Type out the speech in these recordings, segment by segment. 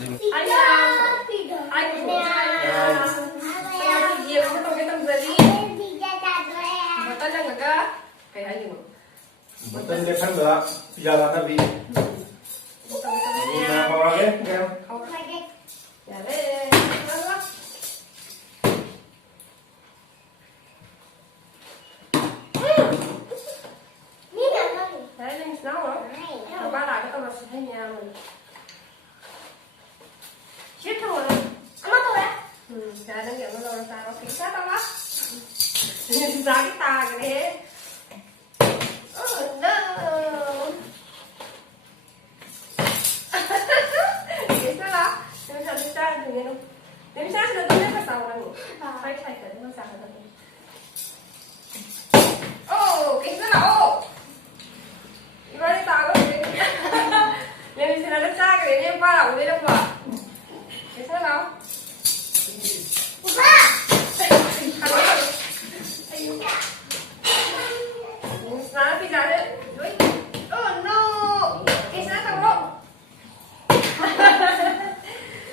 Ai cũng saya dia kamu tahu kita beli betul nggak kak kayak aja betul dia kan berak jalan tapi ini apa lagi ya ya deh đấy lên nấu rồi ba lại cái tao là sẽ thấy nhà mình chết thôi ra đến giờ nó đâu ra nó kiểm soát tao á ra cái ta cái đấy oh no kiểm soát đó nhưng mà sao sao thì nghe nếu sao thì nó biết là sao anh phải thay cái nó sao rồi oh kiểm soát là oh ibarat tao nên mình sẽ làm sao cái đấy em ba đầu đi đâu mà kiểm soát đâu Sana tidak ada. Oh no. Sana tak bro.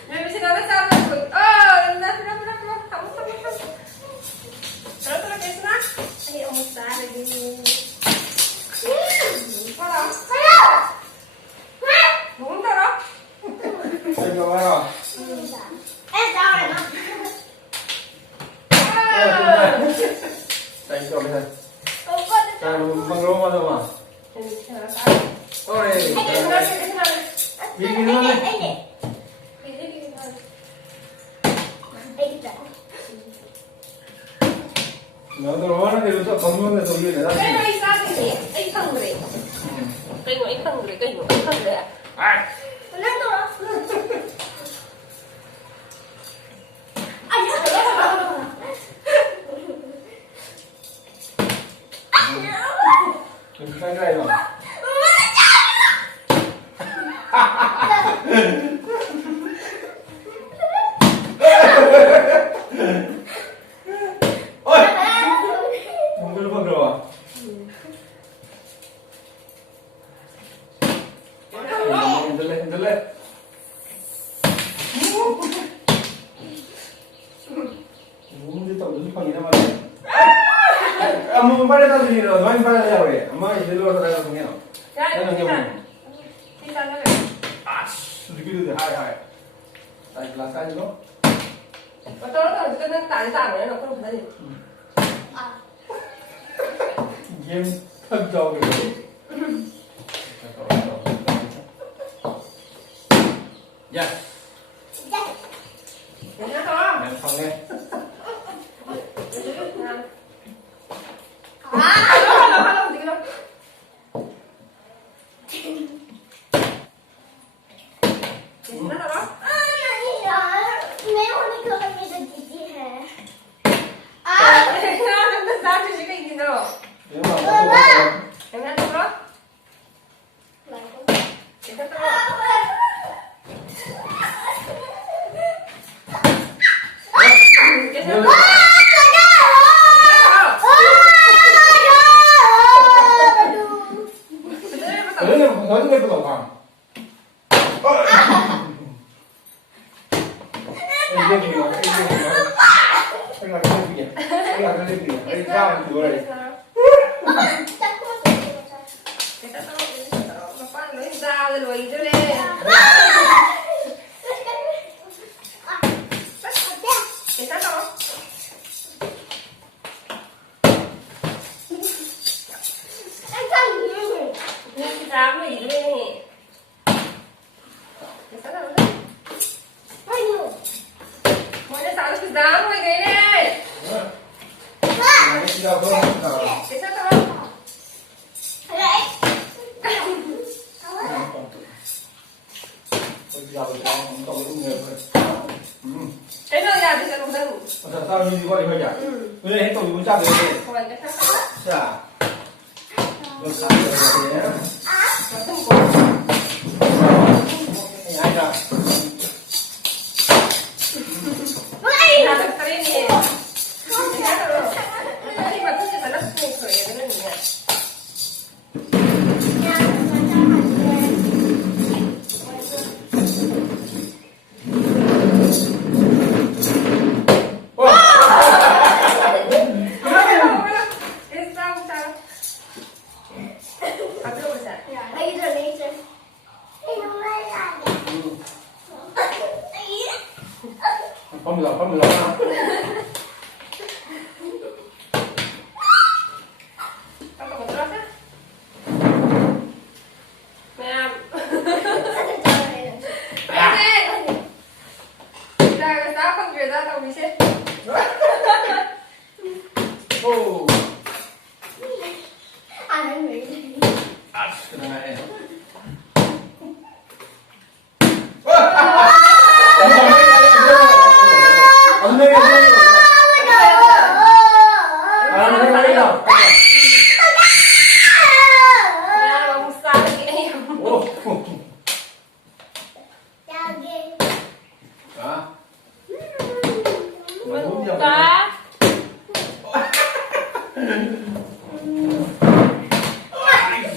Dia mesti ada sama tu. Oh, dah. Kamu. Terus ke sana. Ini omusta lagi. Para. Muốn đâu đó. Đây cho ba rồi. Sao này nó. Đây cho đây. Bang Roma tu mah. Oh, ini mana? Nó tôi nói thì tôi không muốn là tôi như thế đó. Cái này sao thì anh không rồi. Cái này không rồi à? À. Tôi nói tôi đó. Anh nhớ rồi. Cái này rồi. Ôi. Không có phân rồi à? Lên lên. Muốn đi tàu đứng phòng gì đâu mà. Kamu pada tahu ni loh, main pada jauh ya. Amma di luar sana punya. Jangan kita. Kita nak. Sedikit tu, hai. Saya jelaskan dulu. Betul kan, kita nak tanya sama ya, nak pun tadi. Game thật jauh gitu. Ya. Jangan tolong. Main phone Halo, gitu. Kita tolong. Nó sao chứ cái gì đâu. Nếu mà có Em ăn được đó. Kita tolong. nói với cái bằng anh làm cái gì anh làm cái gì anh sao anh chịu đây Kita tolong. Bapak lu sao rồi itu deh. Kita tolong. Ini kita apa ini? Kita tolong. Mau ada saus kita apa ini? Ini sudah berapa? Kita tolong. Cái nơi nhà thì sẽ không dừng. Sao như vậy bây giờ? Cái này hết tôi muốn ra được rồi. Không phải cái khác. Chà. Được sao được thế? Nó không có. Ai ra? Là thật cái này. Cái khác rồi. Khi mà cứ sẽ nó không khởi cái này nhỉ.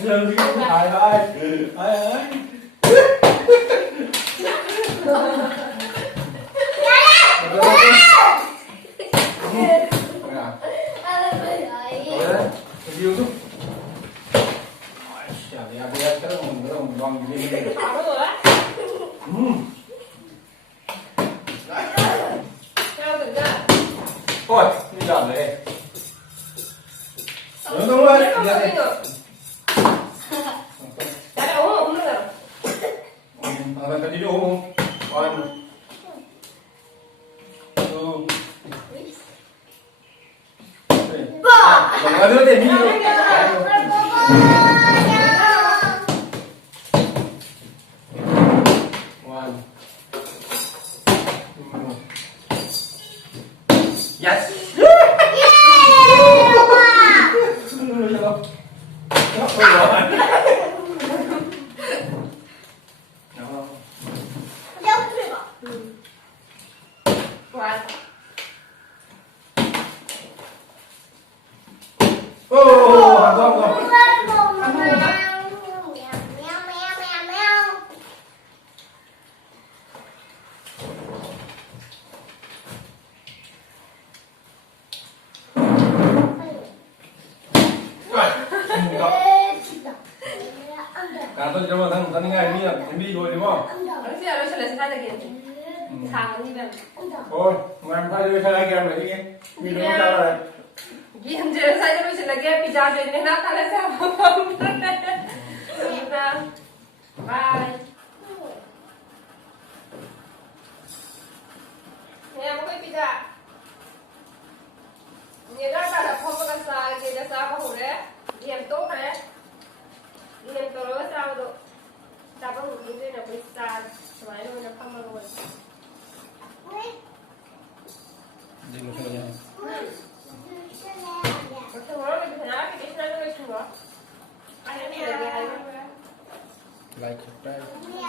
giờ cái ai ơi yêu chút chả đẹp cái đồng bằng gì đi thôi đi làm này đúng rồi cái đi ôm không còn bỏ đưa tiền đi yes oh không không cả tôi cho mà thằng ngày đi em đi rồi đúng không? Thôi, ngày mai đi chơi game này đi. Đi đâu chơi rồi? Game chơi sai cho mình là game pizza chơi nên nó ta lại sao không? Bye. Nè, một cái pizza. Nè đó là không có cái sai, cái sao có hủ đấy. Game tốt đấy. Game tốt rồi sao được? Sao có hủ như là pizza, vậy luôn là không ngon. Đi một chơi nha. Like subscribe.